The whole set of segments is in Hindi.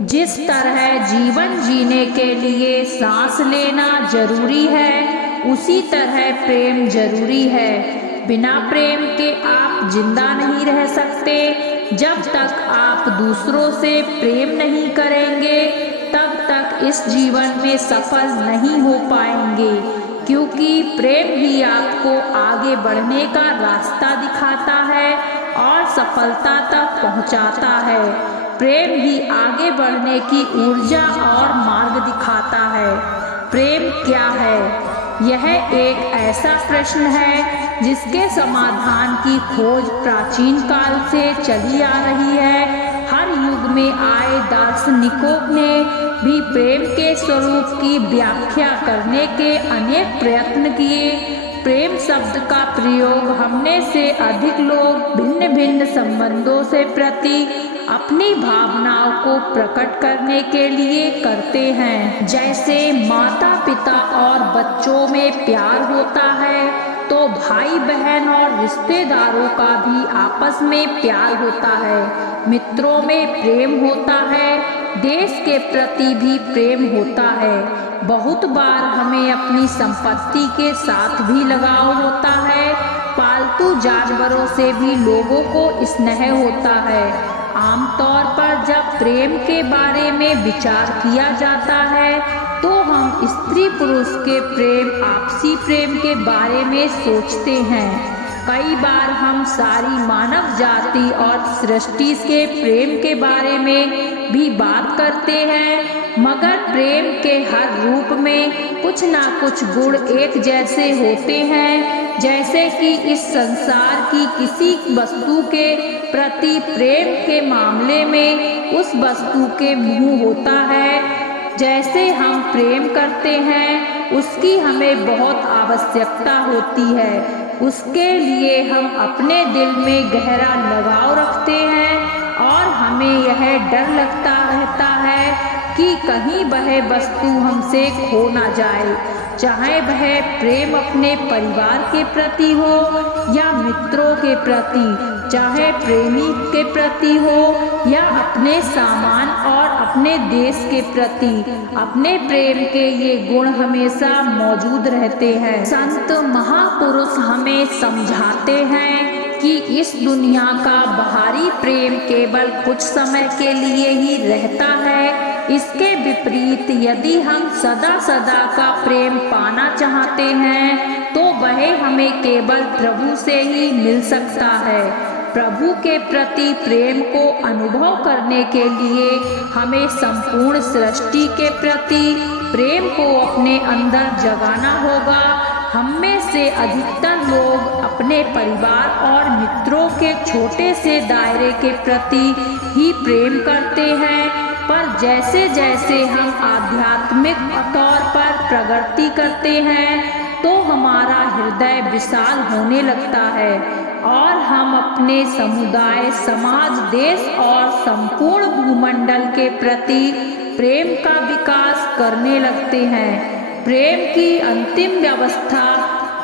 जिस तरह जीवन जीने के लिए सांस लेना जरूरी है, उसी तरह प्रेम जरूरी है। बिना प्रेम के आप जिंदा नहीं रह सकते। जब तक आप दूसरों से प्रेम नहीं करेंगे, तब तक इस जीवन में सफल नहीं हो पाएंगे, क्योंकि प्रेम ही आपको आगे बढ़ने का रास्ता दिखाता है और सफलता तक पहुंचाता है। प्रेम ही आगे बढ़ने की ऊर्जा और मार्ग दिखाता है। प्रेम क्या है? यह एक ऐसा प्रश्न है जिसके समाधान की खोज प्राचीन काल से चली आ रही है। हर युग में आए दार्शनिकों ने भी प्रेम के स्वरूप की व्याख्या करने के अनेक प्रयत्न किए। प्रेम शब्द का प्रयोग हमने से अधिक लोग भिन्न भिन्न संबंधों से प्रति अपनी भावनाओं को प्रकट करने के लिए करते हैं। जैसे माता पिता और बच्चों में प्यार होता है, तो भाई बहन और रिश्तेदारों का भी आपस में प्यार होता है। मित्रों में प्रेम होता है, देश के प्रति भी प्रेम होता है। बहुत बार हमें अपनी संपत्ति के साथ भी लगाव होता है। पालतू जानवरों से भी लोगों को स्नेह होता है। आमतौर पर जब प्रेम के बारे में विचार किया जाता है, तो हम स्त्री पुरुष के प्रेम, आपसी प्रेम के बारे में सोचते हैं। कई बार हम सारी मानव जाति और सृष्टि के प्रेम के बारे में भी बात करते हैं, मगर प्रेम के हर रूप में कुछ ना कुछ गुण एक जैसे होते हैं। जैसे कि इस संसार की किसी वस्तु के प्रति प्रेम के मामले में उस वस्तु के मुँह होता है। जैसे हम प्रेम करते हैं, उसकी हमें बहुत आवश्यकता होती है। उसके लिए हम अपने दिल में गहरा लगाव रखते हैं और हमें यह डर लगता रहता है कि कहीं वह वस्तु हमसे खो ना जाए। चाहे वह प्रेम अपने परिवार के प्रति हो या मित्रों के प्रति, चाहे प्रेमी के प्रति हो या अपने सामान और अपने देश के प्रति, अपने प्रेम के ये गुण हमेशा मौजूद रहते हैं। संत महापुरुष हमें समझाते हैं कि इस दुनिया का बाहरी प्रेम केवल कुछ समय के लिए ही रहता है। इसके विपरीत यदि हम सदा सदा का प्रेम पाना चाहते हैं, तो वह हमें केवल प्रभु से ही मिल सकता है। प्रभु के प्रति प्रेम को अनुभव करने के लिए हमें संपूर्ण सृष्टि के प्रति प्रेम को अपने अंदर जगाना होगा। हम में से अधिकतर लोग अपने परिवार और मित्रों के छोटे से दायरे के प्रति ही प्रेम करते हैं, पर जैसे जैसे हम आध्यात्मिक तौर पर प्रगति करते हैं, तो हमारा हृदय विशाल होने लगता है और हम अपने समुदाय, समाज, देश और संपूर्ण भूमंडल के प्रति प्रेम का विकास करने लगते हैं। प्रेम की अंतिम व्यवस्था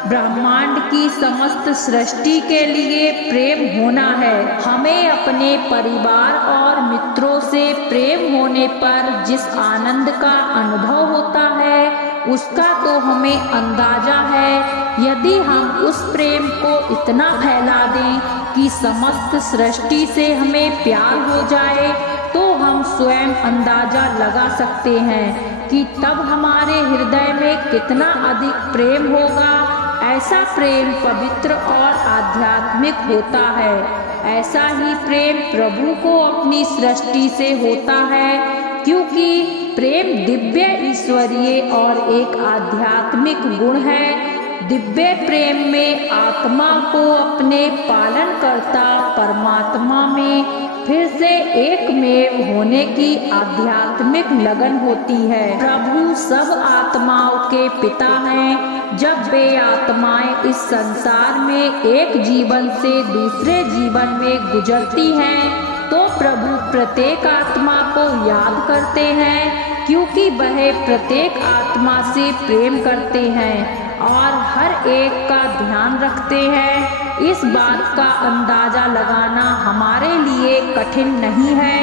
ब्रह्मांड की समस्त सृष्टि के लिए प्रेम होना है। हमें अपने परिवार और मित्रों से प्रेम होने पर जिस आनंद का अनुभव होता है, उसका तो हमें अंदाजा है। यदि हम उस प्रेम को इतना फैला दें कि समस्त सृष्टि से हमें प्यार हो जाए, तो हम स्वयं अंदाजा लगा सकते हैं कि तब हमारे हृदय में कितना अधिक प्रेम होगा। ऐसा प्रेम पवित्र और आध्यात्मिक होता है। ऐसा ही प्रेम प्रभु को अपनी सृष्टि से होता है, क्योंकि प्रेम दिव्य, ईश्वरीय और एक आध्यात्मिक गुण है। दिव्य प्रेम में आत्मा को अपने पालनकर्ता परमात्मा में फिर से एक में होने की आध्यात्मिक लगन होती है। प्रभु सब आत्माओं के पिता हैं। जब वे आत्माएं इस संसार में एक जीवन से दूसरे जीवन में गुजरती हैं, तो प्रभु प्रत्येक आत्मा को याद करते हैं, क्योंकि वह प्रत्येक आत्मा से प्रेम करते हैं और हर एक का ध्यान रखते हैं। इस बात का अंदाजा लगाना हमारे लिए कठिन नहीं है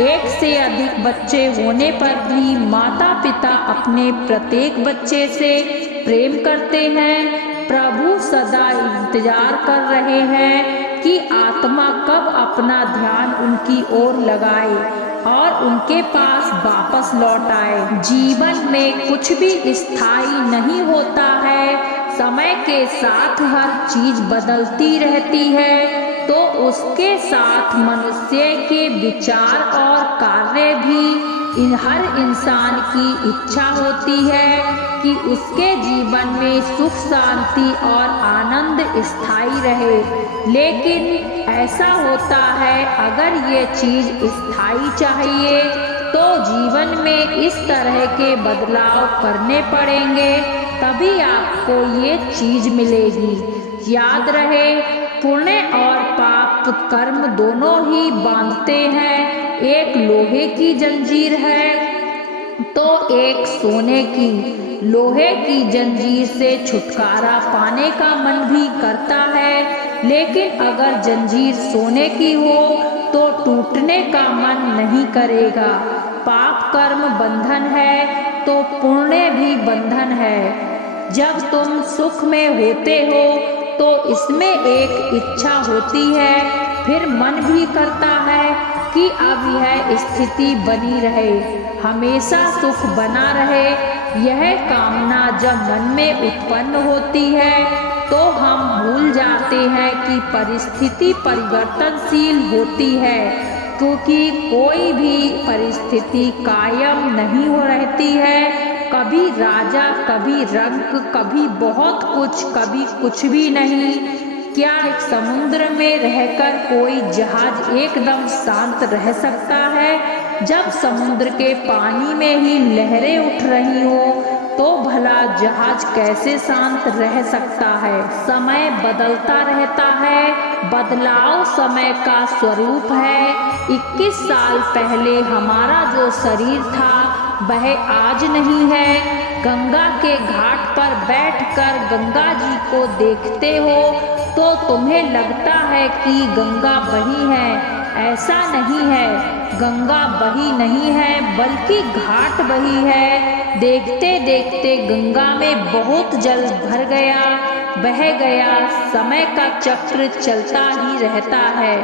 एक से अधिक बच्चे होने पर भी माता पिता अपने प्रत्येक बच्चे से प्रेम करते हैं। प्रभु सदा इंतजार कर रहे हैं कि आत्मा कब अपना ध्यान उनकी ओर लगाए और उनके पास वापस लौट आए। जीवन में कुछ भी स्थायी नहीं होता है। समय के साथ हर चीज बदलती रहती है, तो उसके साथ मनुष्य के विचार और कार्य भी। हर इंसान की इच्छा होती है कि उसके जीवन में सुख शांति और आनंद स्थायी रहे, लेकिन ऐसा होता है अगर ये चीज स्थायी चाहिए तो जीवन में इस तरह के बदलाव करने पड़ेंगे, तभी आपको ये चीज मिलेगी। याद रहे, पुण्य और पाप कर्म दोनों ही बांधते हैं। एक लोहे की जंजीर है तो एक सोने की। लोहे की जंजीर से छुटकारा पाने का मन भी करता है, लेकिन अगर जंजीर सोने की हो तो टूटने का मन नहीं करेगा। पाप कर्म बंधन है तो पुण्य भी बंधन है। जब तुम सुख में होते हो तो इसमें एक इच्छा होती है, फिर मन भी करता है कि अब यह स्थिति बनी रहे, हमेशा सुख बना रहे। यह कामना जब मन में उत्पन्न होती है तो हम भूल जाते हैं कि परिस्थिति परिवर्तनशील होती है, क्योंकि कोई भी परिस्थिति कायम नहीं हो रहती है। कभी राजा, कभी रंक, कभी बहुत कुछ, कभी कुछ भी नहीं। क्या एक समुद्र में रहकर कोई जहाज एकदम शांत रह सकता है? जब समुद्र के पानी में ही लहरें उठ रही हो तो भला जहाज कैसे शांत रह सकता है? समय बदलता रहता है, बदलाव समय का स्वरूप है। 21 साल पहले हमारा जो शरीर था वह आज नहीं है। गंगा के घाट पर बैठकर गंगा जी को देखते हो तो तुम्हें लगता है कि गंगा वही है। ऐसा नहीं है, गंगा वही नहीं है बल्कि घाट वही है। देखते देखते गंगा में बहुत जल भर गया, बह गया। समय का चक्र चलता ही रहता है।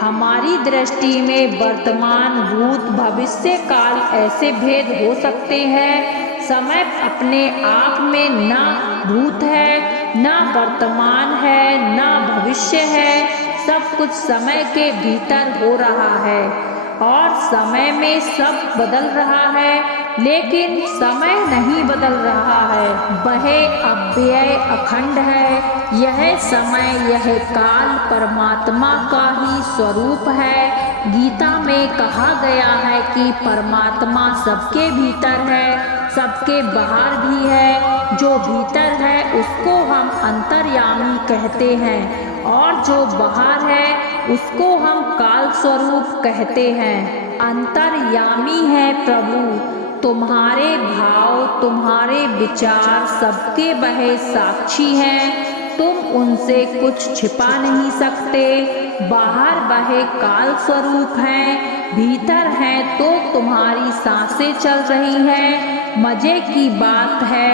हमारी दृष्टि में वर्तमान, भूत, भविष्य काल ऐसे भेद हो सकते हैं। समय अपने आप में ना भूत है, ना वर्तमान है, ना भविष्य है। सब कुछ समय के भीतर हो रहा है और समय में सब बदल रहा है, लेकिन समय नहीं बदल रहा है। वह अव्यय अखंड है। यह समय, यह काल परमात्मा का ही स्वरूप है। गीता में कहा गया है कि परमात्मा सबके भीतर है, सबके बाहर भी है। जो भीतर है उसको हम अंतर्यामी कहते हैं और जो बाहर है उसको हम काल स्वरूप कहते हैं। अंतर्यामी है प्रभु। तुम्हारे भाव, तुम्हारे विचार सबके वह साक्षी हैं। तुम उनसे कुछ छिपा नहीं सकते। बाहर वह काल स्वरूप हैं, भीतर हैं तो तुम्हारी सांसें चल रही हैं। मजे की बात है,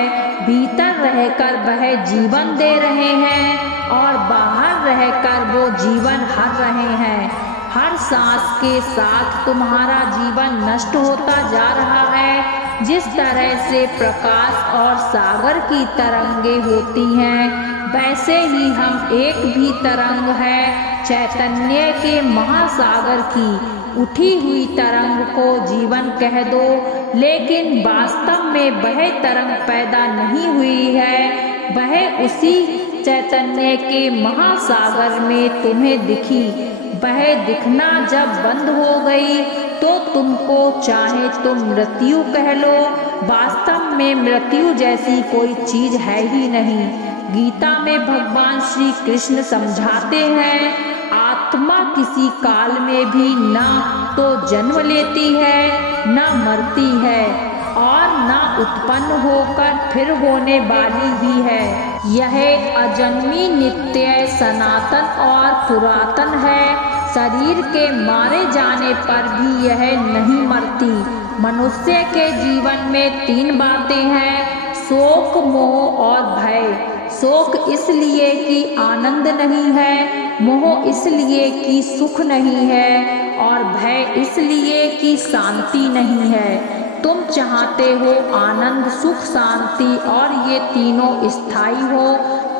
भीतर रहकर वह जीवन दे रहे हैं और बाहर रहकर वो जीवन हर रहे हैं। हर सांस के साथ तुम्हारा जीवन नष्ट होता जा रहा है। जिस तरह से प्रकाश और सागर की तरंगे होती हैं, वैसे ही हम एक भी तरंग है। चैतन्य के महासागर की उठी हुई तरंग को जीवन कह दो, लेकिन वास्तव में वह तरंग पैदा नहीं हुई है। वह उसी चैतन्य के महासागर में तुम्हें दिखी। वह दिखना जब बंद हो गई तो तुमको चाहे तुम मृत्यु कह लो, वास्तव में मृत्यु जैसी कोई चीज है ही नहीं। गीता में भगवान श्री कृष्ण समझाते हैं, आत्मा किसी काल में भी ना तो जन्म लेती है, ना मरती है और ना उत्पन्न होकर फिर होने वाली ही है। यह अजन्मी, नित्य, सनातन और पुरातन है। शरीर के मारे जाने पर भी यह नहीं मरती। मनुष्य के जीवन में 3 बातें हैं, शोक, मोह और भय। शोक इसलिए कि आनंद नहीं है, मोह इसलिए कि सुख नहीं है और भय इसलिए कि शांति नहीं है। तुम चाहते हो आनंद, सुख, शांति और ये तीनों स्थायी हो,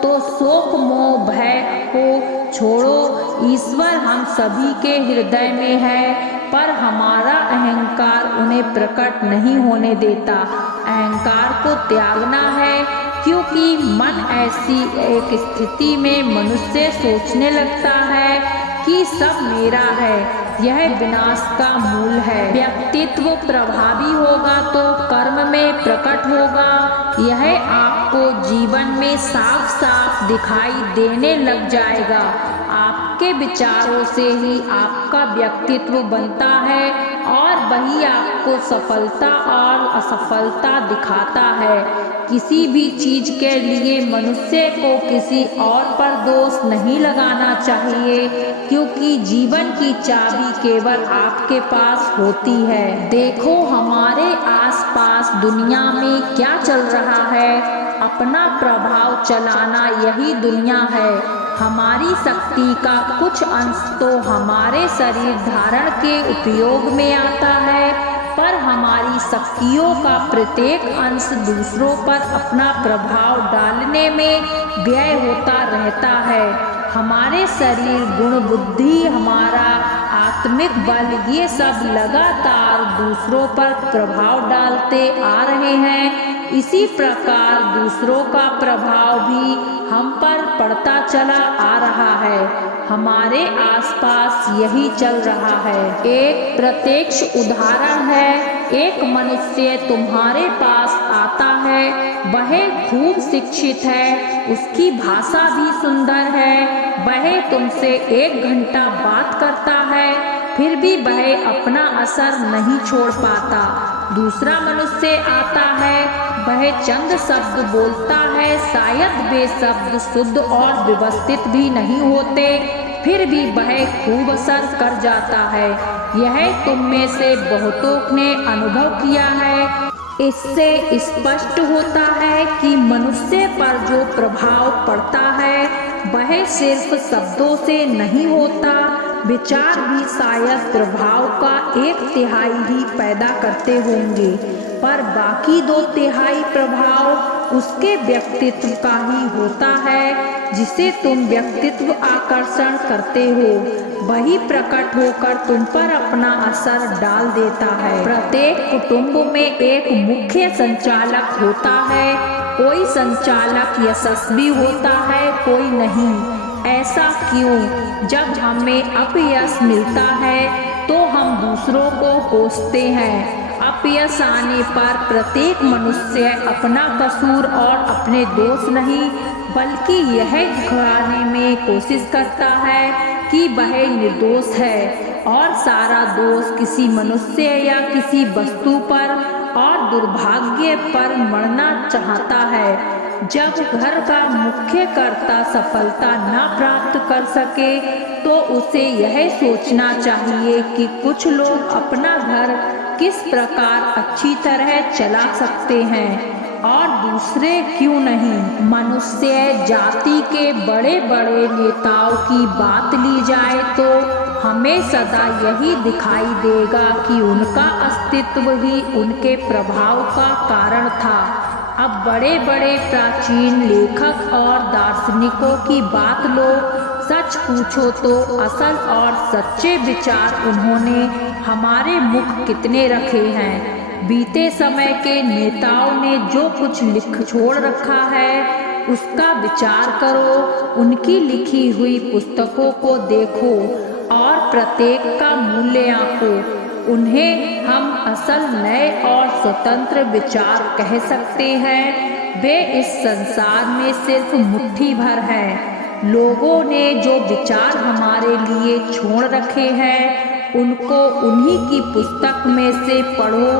तो शोक, मोह, भय को छोड़ो। ईश्वर हम सभी के हृदय में है, पर हमारा अहंकार उन्हें प्रकट नहीं होने देता। अहंकार को त्यागना है, क्योंकि मन ऐसी एक स्थिति में मनुष्य सोचने लगता है कि सब मेरा है। यह विनाश का मूल है। व्यक्तित्व प्रभावी होगा तो कर्म में प्रकट होगा। यह आपको जीवन में साफ साफ दिखाई देने लग जाएगा। आपके विचारों से ही आपका व्यक्तित्व बनता है और वही आपको सफलता और असफलता दिखाता है। किसी भी चीज के लिए मनुष्य को किसी और पर दोष नहीं लगाना चाहिए, क्योंकि जीवन की चाबी केवल आपके पास होती है। देखो हमारे आसपास दुनिया में क्या चल रहा है। अपना प्रभाव चलाना यही दुनिया है। हमारी शक्ति का कुछ अंश तो हमारे शरीर धारण के उपयोग में आता है, पर हमारी शक्तियों का प्रत्येक अंश दूसरों पर अपना प्रभाव डालने में व्यय होता रहता है। हमारे शरीर, गुण, बुद्धि, हमारा आत्मिक बल, ये सब लगातार दूसरों पर प्रभाव डालते आ रहे हैं। इसी प्रकार दूसरों का प्रभाव भी हम पर पड़ता चला आ रहा है। हमारे आसपास यही चल रहा है। एक प्रत्यक्ष उदाहरण है। एक मनुष्य तुम्हारे पास आता है, वह खूब शिक्षित है, उसकी भाषा भी सुंदर है, वह तुमसे 1 घंटा बात करता है, फिर भी वह अपना असर नहीं छोड़ पाता। दूसरा मनुष्य आता है, वह चंद शब्द बोलता है, शायद वे शब्द शुद्ध और व्यवस्थित भी नहीं होते, फिर भी वह खूब असर कर जाता है। यह तुम में से बहुतों ने अनुभव किया है। इससे स्पष्ट होता है कि मनुष्य पर जो प्रभाव पड़ता है वह सिर्फ शब्दों से नहीं होता। विचार भी शायद प्रभाव का 1/3 ही पैदा करते होंगे, पर बाकी 2/3 प्रभाव उसके व्यक्तित्व का ही होता है। जिसे तुम व्यक्तित्व आकर्षण करते हो, वही प्रकट होकर तुम पर अपना असर डाल देता है। प्रत्येक कुटुंब में एक मुख्य संचालक होता है। कोई संचालक यशस्वी होता है, कोई नहीं। ऐसा क्यों? जब हमें अपयश मिलता है तो हम दूसरों को कोसते हैं। अपयश आने पर प्रत्येक मनुष्य अपना कसूर और अपने दोष नहीं, बल्कि यह दिखाने में कोशिश करता है कि वह निर्दोष है और सारा दोष किसी मनुष्य या किसी वस्तु पर और दुर्भाग्य पर मरना चाहता है। जब घर का मुख्य कर्ता सफलता न प्राप्त कर सके तो उसे यह सोचना चाहिए कि कुछ लोग अपना घर किस प्रकार अच्छी तरह चला सकते हैं और दूसरे क्यों नहीं। मनुष्य जाति के बड़े बड़े नेताओं की बात ली जाए तो हमें सदा यही दिखाई देगा कि उनका अस्तित्व ही उनके प्रभाव का कारण था। अब बड़े बड़े प्राचीन लेखक और दार्शनिकों की बात लो, सच पूछो तो असल और सच्चे विचार उन्होंने हमारे मुख कितने रखे हैं। बीते समय के नेताओं ने जो कुछ लिख छोड़ रखा है उसका विचार करो, उनकी लिखी हुई पुस्तकों को देखो और प्रत्येक का मूल्य आंको। उन्हें हम असल नए और स्वतंत्र विचार कह सकते हैं। वे इस संसार में सिर्फ मुट्ठी भर हैं। लोगों ने जो विचार हमारे लिए छोड़ रखे हैं उनको उन्हीं की पुस्तक में से पढ़ो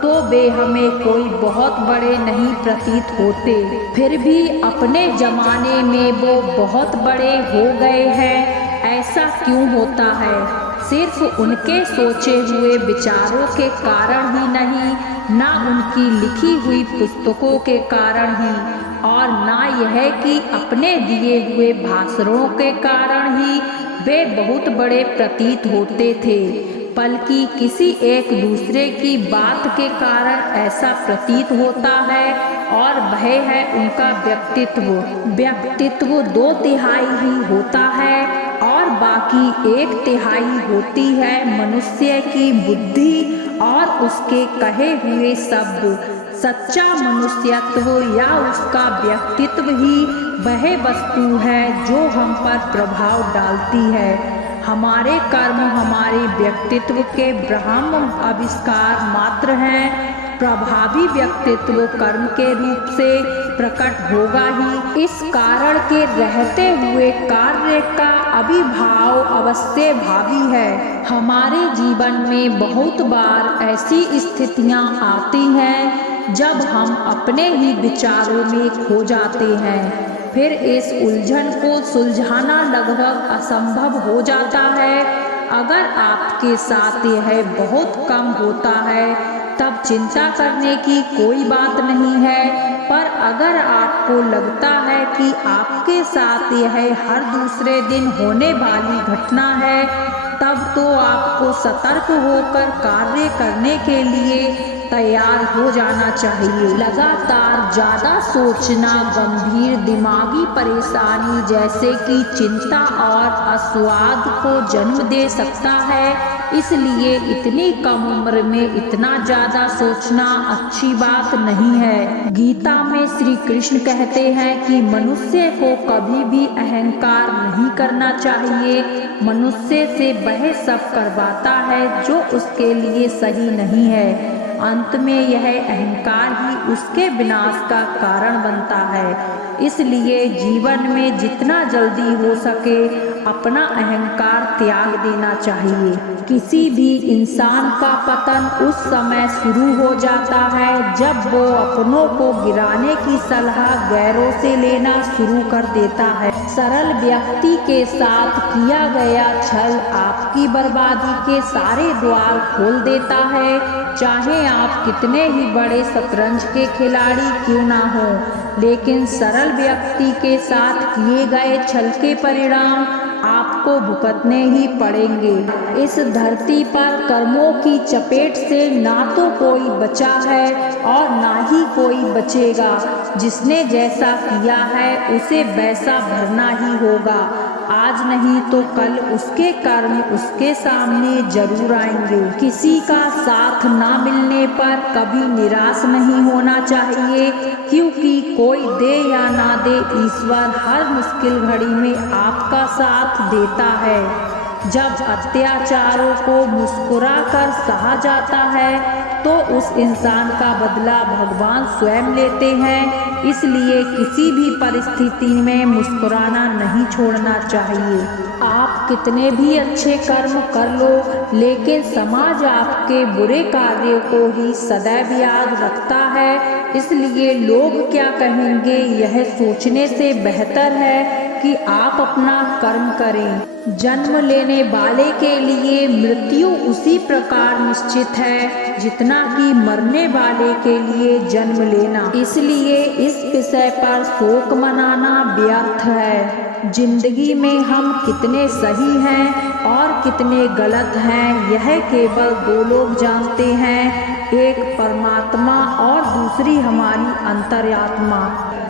तो वे हमें कोई बहुत बड़े नहीं प्रतीत होते, फिर भी अपने जमाने में वो बहुत बड़े हो गए हैं। ऐसा क्यों होता है? सिर्फ उनके सोचे हुए विचारों के कारण ही नहीं, ना उनकी लिखी हुई पुस्तकों के कारण ही, और ना यह कि अपने दिए हुए भाषणों के कारण ही वे बहुत बड़े प्रतीत होते थे, बल्कि किसी एक दूसरे की बात के कारण ऐसा प्रतीत होता है, और वह है उनका व्यक्तित्व। व्यक्तित्व 2/3 ही होता है और बाकी 1/3 होती है मनुष्य की बुद्धि और उसके कहे हुए शब्द। सच्चा मनुष्यत्व या उसका व्यक्तित्व ही वह वस्तु है जो हम पर प्रभाव डालती है। हमारे कर्म हमारे व्यक्तित्व के ब्रह्म आविष्कार मात्र हैं। प्रभावी व्यक्तित्व कर्म के रूप से प्रकट होगा ही। इस कारण के रहते हुए कार्य का अभिभाव अवश्य भावी है। हमारे जीवन में बहुत बार ऐसी स्थितियां आती हैं जब हम अपने ही विचारों में खो जाते हैं। फिर इस उलझन को सुलझाना लगभग असंभव हो जाता है। अगर आपके साथ यह बहुत कम होता है तब चिंता करने की कोई बात नहीं है, पर अगर आपको लगता है कि आपके साथ यह हर दूसरे दिन होने वाली घटना है, तब तो आपको सतर्क होकर कार्य करने के लिए तैयार हो जाना चाहिए। लगातार ज़्यादा सोचना गंभीर दिमागी परेशानी जैसे कि चिंता और अस्वाद को जन्म दे सकता है। इसलिए इतनी कम उम्र में इतना ज़्यादा सोचना अच्छी बात नहीं है। गीता में श्री कृष्ण कहते हैं कि मनुष्य को कभी भी अहंकार नहीं करना चाहिए। मनुष्य से वह सब करवाता है जो उसके लिए सही नहीं है। अंत में यह अहंकार ही उसके विनाश का कारण बनता है। इसलिए जीवन में जितना जल्दी हो सके अपना अहंकार त्याग देना चाहिए। किसी भी इंसान का पतन उस समय शुरू हो जाता है जब वो अपनों को गिराने की सलाह गैरों से लेना शुरू कर देता है। सरल व्यक्ति के साथ किया गया छल आपकी बर्बादी के सारे द्वार खोल देता है, चाहे आप कितने ही बड़े शतरंज के खिलाड़ी क्यों ना हो। लेकिन सरल व्यक्ति के साथ किए गए छल के परिणाम आपको भुगतने ही पड़ेंगे। इस धरती पर कर्मों की चपेट से ना तो कोई बचा है और ना ही कोई बचेगा। जिसने जैसा किया है उसे वैसा भरना ही होगा। आज नहीं तो कल उसके कर्म उसके सामने जरूर आएंगे। किसी का साथ ना मिलने पर कभी निराश नहीं होना चाहिए, क्योंकि कोई दे या ना दे ईश्वर हर मुश्किल घड़ी में आपका साथ देता है। जब अत्याचारों को मुस्कुराकर सहा जाता है तो उस इंसान का बदला भगवान स्वयं लेते हैं। इसलिए किसी भी परिस्थिति में मुस्कुराना नहीं छोड़ना चाहिए। आप कितने भी अच्छे कर्म कर लो, लेकिन समाज आपके बुरे कार्यों को ही सदैव याद रखता है। इसलिए लोग क्या कहेंगे यह सोचने से बेहतर है कि आप अपना कर्म करें। जन्म लेने वाले के लिए मृत्यु उसी प्रकार निश्चित है जितना कि मरने वाले के लिए जन्म लेना। इसलिए इस विषय पर शोक मनाना व्यर्थ है। जिंदगी में हम कितने सही हैं और कितने गलत हैं यह केवल 2 लोग जानते हैं, एक परमात्मा और दूसरी हमारी अंतर्यात्मा।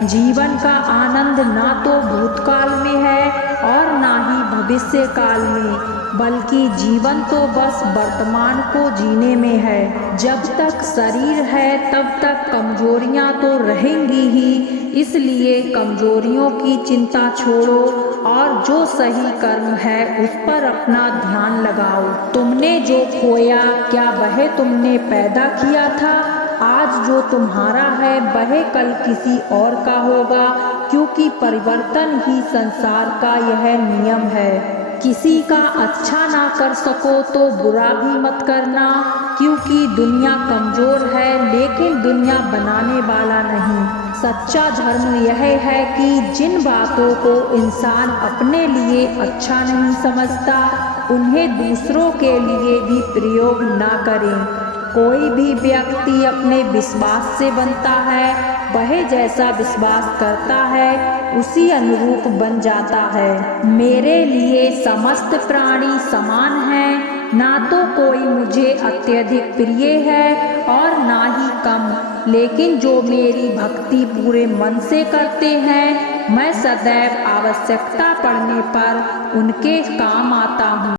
जीवन का आनंद ना तो भूतकाल में है और ना ही भविष्य काल में, बल्कि जीवन तो बस वर्तमान को जीने में है। जब तक शरीर है तब तक कमजोरियां तो रहेंगी ही, इसलिए कमजोरियों की चिंता छोड़ो और जो सही कर्म है उस पर अपना ध्यान लगाओ। तुमने जो खोया क्या वह तुमने पैदा किया था? आज जो तुम्हारा है वह कल किसी और का होगा, क्योंकि परिवर्तन ही संसार का यह नियम है। किसी का अच्छा ना कर सको तो बुरा भी मत करना, क्योंकि दुनिया कमजोर है लेकिन दुनिया बनाने वाला नहीं। सच्चा धर्म यह है कि जिन बातों को इंसान अपने लिए अच्छा नहीं समझता उन्हें दूसरों के लिए भी प्रयोग न करें। कोई भी व्यक्ति अपने विश्वास से बनता है, वह जैसा विश्वास करता है उसी अनुरूप बन जाता है। मेरे लिए समस्त प्राणी समान हैं, ना तो कोई मुझे अत्यधिक प्रिय है और ना ही कम, लेकिन जो मेरी भक्ति पूरे मन से करते हैं मैं सदैव आवश्यकता पड़ने पर उनके काम आता हूँ।